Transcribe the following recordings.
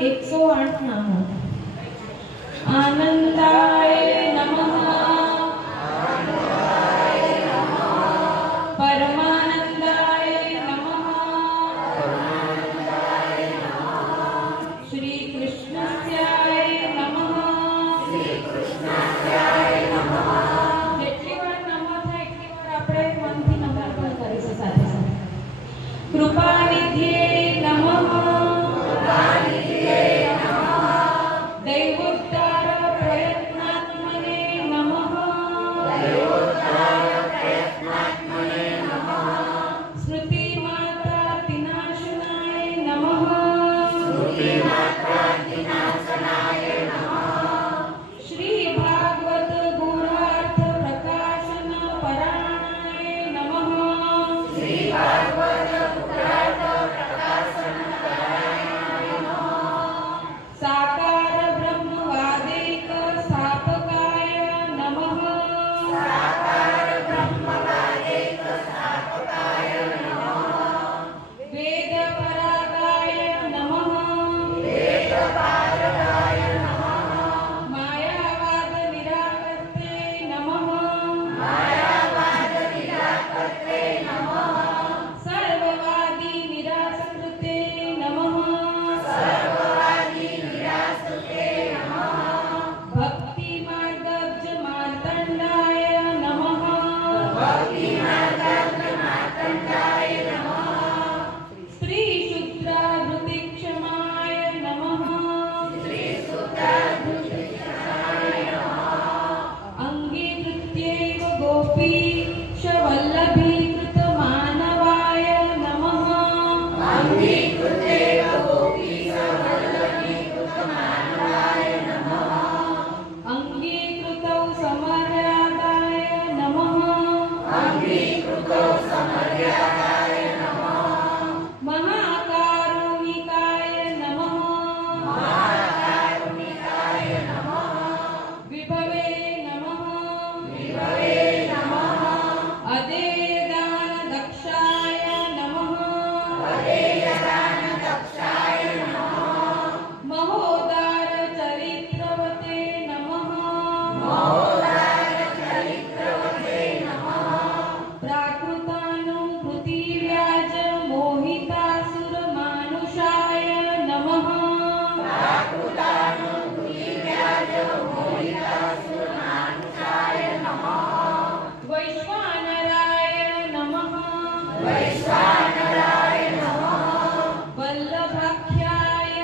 108 नामो. आनंदाय नमः, परमानंदाय नमः, श्री कृष्णस्याय नमः. જેટલી વાર નમો થાય એટલી વાર આપણે મનથી નમો પણ કરીશું સાથે સાથે. કૃપાનિધ્યે નમઃ, दैवोद्धार प्रयत्नात्मने नमः, स्मृतिमात्रातिनाशनाय नमः, श्री भागवत गूढ़ार्थ प्रकाशन परायणाय नमः, साकार ब्रह्मवादेक स्थापकाय नमः, वेदपरागाय नमः, मायावाद निराकर्ते नमः, सर्ववादी निरासकृते नमः, भक्ति मार्गज मार्तंडाय नमः, स्त्री शुद्रा धृतिक्षमाय नमः, अंगीकृत्यैव गोपीश वल्लभीकृत मानवाय नमः, अंगीकृतौ समर्यादाय नमः, महाकारुणिकाय नमः, विभवे नमः, अदेयदान दक्षाय नमः, महोदार चरित्रवते नमः, प्राकृतानुकृतिव्याज मोहितासुर मानुषाय नमः, वैश्वानराय नमः, वल्लभाख्याय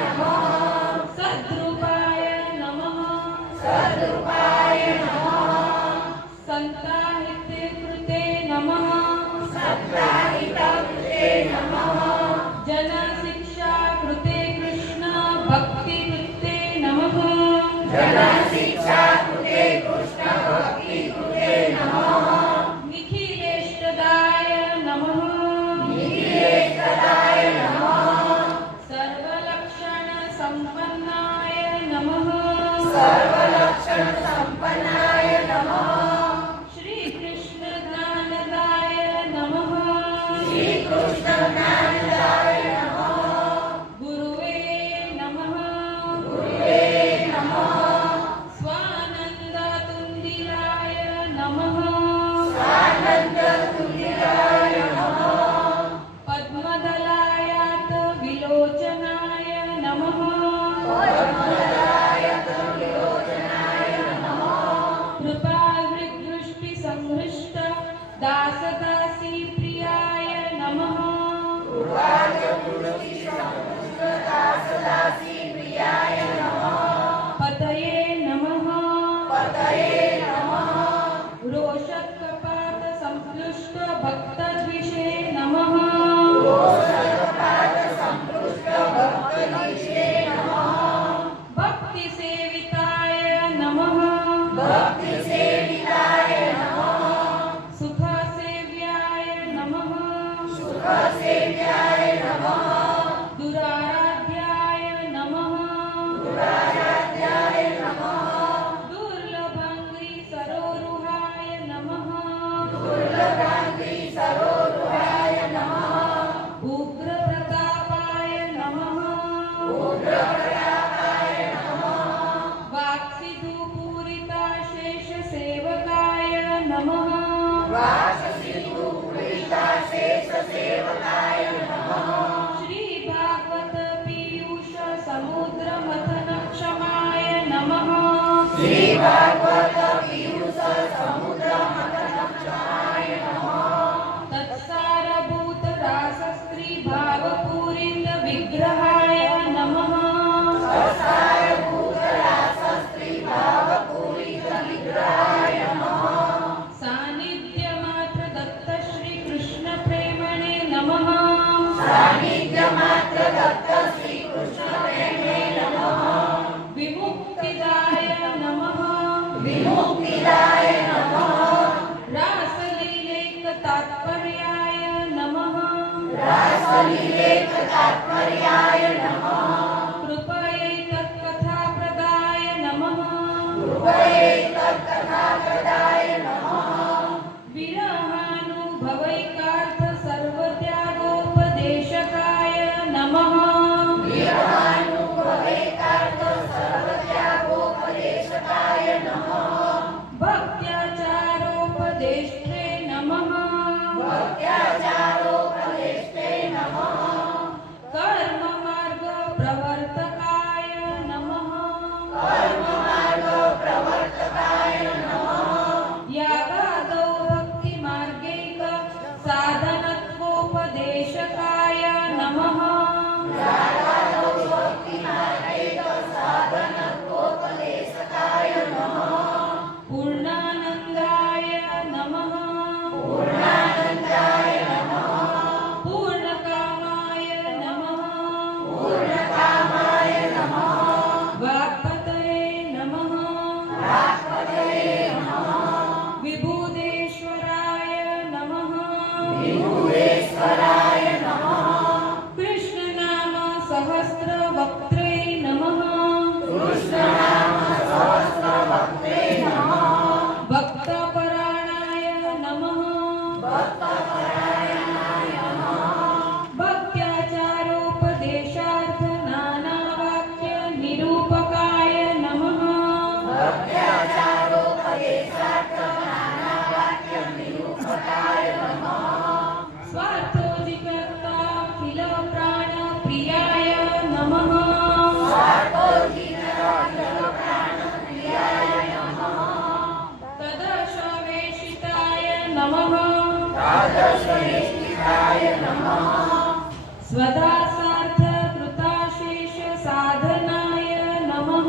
नमः, सद्रूपाय नमः, संताहिते कृते नमः, जनशिक्षा कृते कृष्ण भक्ति कृते नमः, निखिलेष्टदाय नमः, सर्वलक्षण संपन्नाय नमः, श्री कृष्ण ज्ञानदाय नमः, गुरुवे नमः, स्वानंदतुंदिराय नमः, पद्मदलायात विलोचनाय नमः, कृपादृष्टि संहृष्ट दासदासी प्रियाय नमः, पतये नमः, रोषत्कपात संप्लुष्ट भक्तद्विषे नमः, भक्त तत्सारभूत रासस्त्री भावपूरित विग्रहाय नमः सानिध्य मात्र दत्त श्री कृष्ण प्रेमणे नमः विमुक्तिदाय नमः रासलीलेक तात्पर्याय नमः कृपयै तत्कथाप्रदाय नमः विरहानुभवैकार्थ सर्वत्यागोपदेशकाय नमः भक्त्याचारोपदेष्टे नमः कर्ममार्ग प्रवर्तकाय नमः यागादौ भक्तिमार्गैक साधनत्वोपदेशकाय नमः पूर्णानन्दाय नमः पूर्णकामाय नमः वाक्पतये नमः विभुदेश्वराय नमः कृष्णनाम सहस्रवक्त्रे नमः भक्तपरायणाय नमः भक्त्याचारोपदेशार्थ नानावाक्य निरूपकाय नमः स्वार्थोजिकर्ताखिल प्राणप्रियाय नमः तदशवेशिताय नमः स्वदासार्थ कृताशेष साधनाय नमः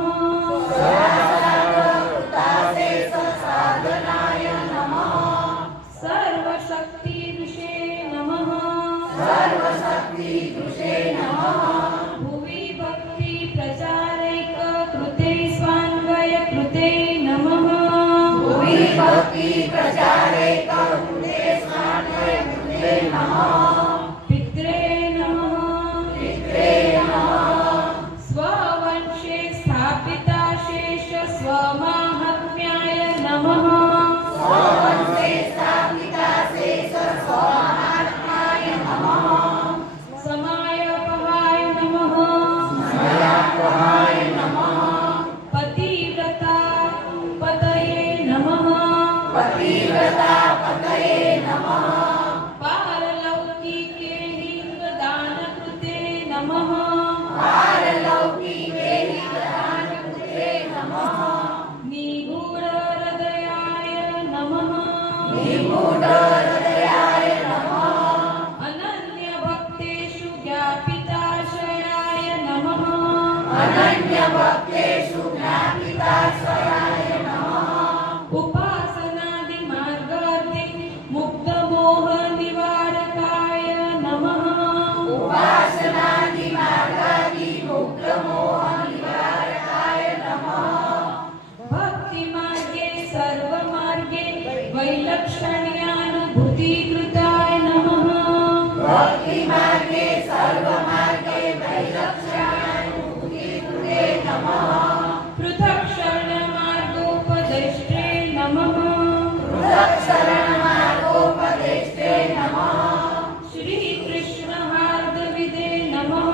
सर्वशक्तिदृशे नमः भुवि भक्ति प्रचारैक कृते स्वान्वय कृते नमः पित्रे नमः स्ववंशे स्थापिताशेष स्वमाहात्म्याय नमः समायपहाय नमः पतिव्रता पतये नमः पारलौकिके हिंगदानकृते नमः निगूढहृदयाय नमः अनन्यभक्तेषु ज्ञापिताशयाय नमः उपासनादिमार्गादि मुक्तमोहनिवारकाय नमः भक्तिमार्गे सर्वमार्गे वैलक्षण्यानुभूतिकृताय नमः पृथक्शरणमार्गोपदेष्टे नमः श्रीकृष्णहार्दविदे नमः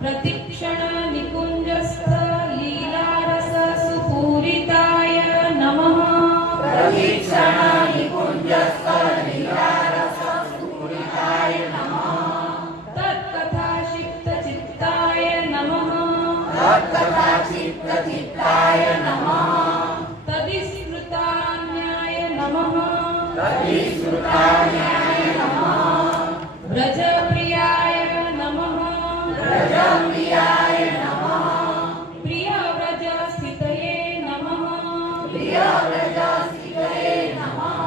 प्रतिक्षण निकुञ्जस्थ लीलारस सुपूरिताय नमः तत्कथाशिक्तचित्ताय नमः चित्ताय नमः तदिस्मृतान्याय नमः तदिस्मृतान्याय नमः व्रजप्रियाय नमः व्रजप्रियाय नमः प्रियव्रजस्थितये नमः प्रियव्रजस्थितये नमः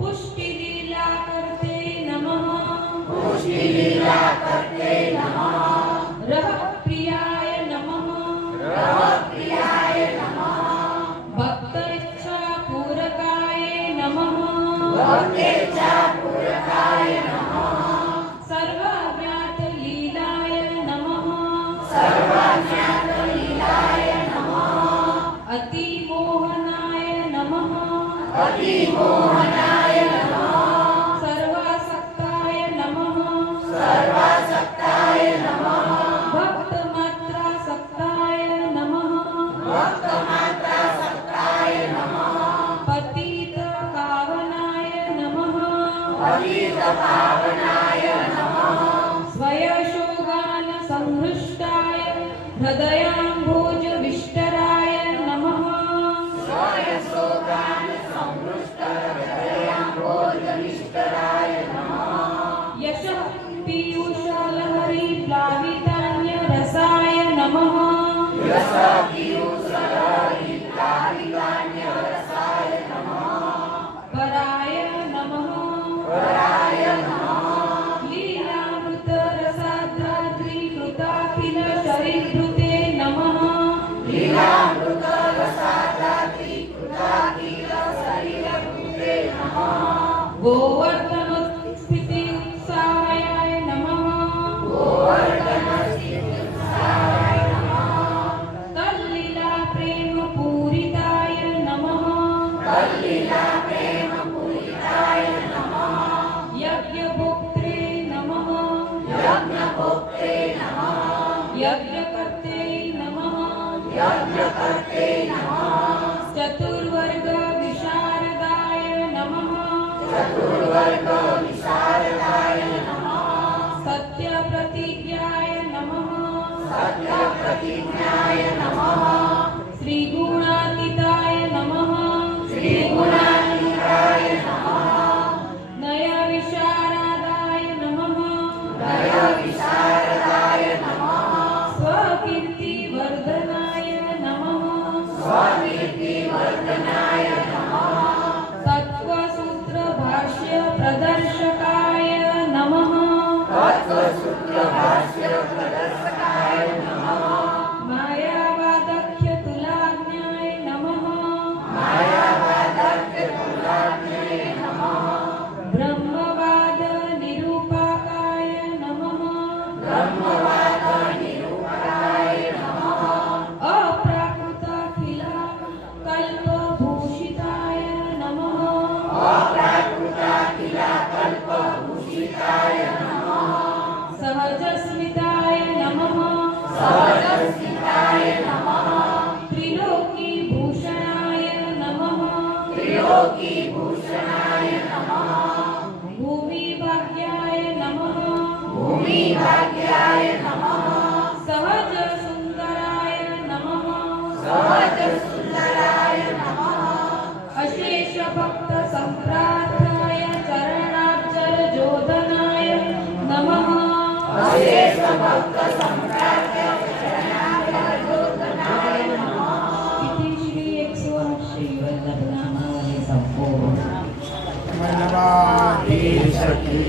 पुष्टिलीलाकर्ते नमः पुष्टिलीलाकर्ते नमः रहप्रियाय नमः रवप्रियाय नमः भक्तइच्छापूरकाय नमः भक्तेच्छापूरकाय नमः सर्वज्ञातलीलाय नमः सर्वज्ञातलीलाय नमः अतिमोहनाय नमः अतिमोहनाय नमः सर्वासक्ताय नमः सर्वासक्ताय नमः भक्तमात्रासक्ताय नमः भक्तमात्रासक्ताय नमः पतितपावनाय नमः पतितपावनाय नमः स्वयशोगानसंहृष्टाय हृदयाम्भोजविष्टराय नमः स्वयशोगानसंहृष्टहृदयाम्भोजविष्टराय नमः यशः पीयूषलहरीप्लावितान्यरसाय नमः यशपीयूषलहरीप्लावितान्यरसाय नमः पराय नमः पराय नमः लीलामृतरसाद्राद्रीकृताखिलशरीकृते नमः लीलामृतरसादात्रिकृताखिलशरीरकृते नमः गोवर्धनस्थिति उत्साहाय नमः गोवर्धनस्थितिसाय नमः तल्लीला प्रेमपूरिताय नमः तल्लीला प्रेमपूरिताय नमः यज्ञभोक्त्रे नमः यज्ञभोक्ते नमः यज्ञकर्ते नमः यज्ञकर्ते नमः चतुर्वर्गविशारदाय नमः चतुर्वर्गविशारदाय नमः सत्यप्रतिज्ञाय नमः सत्यप्रतिज्ञाय नमः श्रीगुणातीताय नमः श्रीगुणातीताय नमः नयविशारदाय नमः नयविशारदाय नमः स्वकीर्तिवर्धनाय नमः स्वकीर्तिवर्धनाय नमः तत्त्वसूत्रभाष्यप्रदर्शकाय नमः तत्त्वसूत्रभाष्यप्रदर्शकाय नमः मायावादख्यतुलाज्ञाय नमः मायावादख्यतुलाज्ञे नमः ब्रह्मवादनिरूपकाय नमः ब्रह्मवादनिरूपकाय नमः अप्राकृताखिलकल्पभूषिताय नमः अप्राकृताखिलकल्पभूषिताय नमः सहजस्मिताय नमः सहजस्थिताय नमः त्रिलोकीभूषणाय नमः त्रिलोकीभूषणाय नमः भूमिभाग्याय नमः भूमिभाग्याय नमः सहजसुन्दराय नमः सहजसुन्दराय नमः अशेषभक्तसम्प्रार्थाय चरणार्चरजोदनाय नमः अशेषभक्तसम्प्रार्थनाय नमः इति श्री 108 श्रीवल्लभनामावली संपूर्ण मनवादी सखी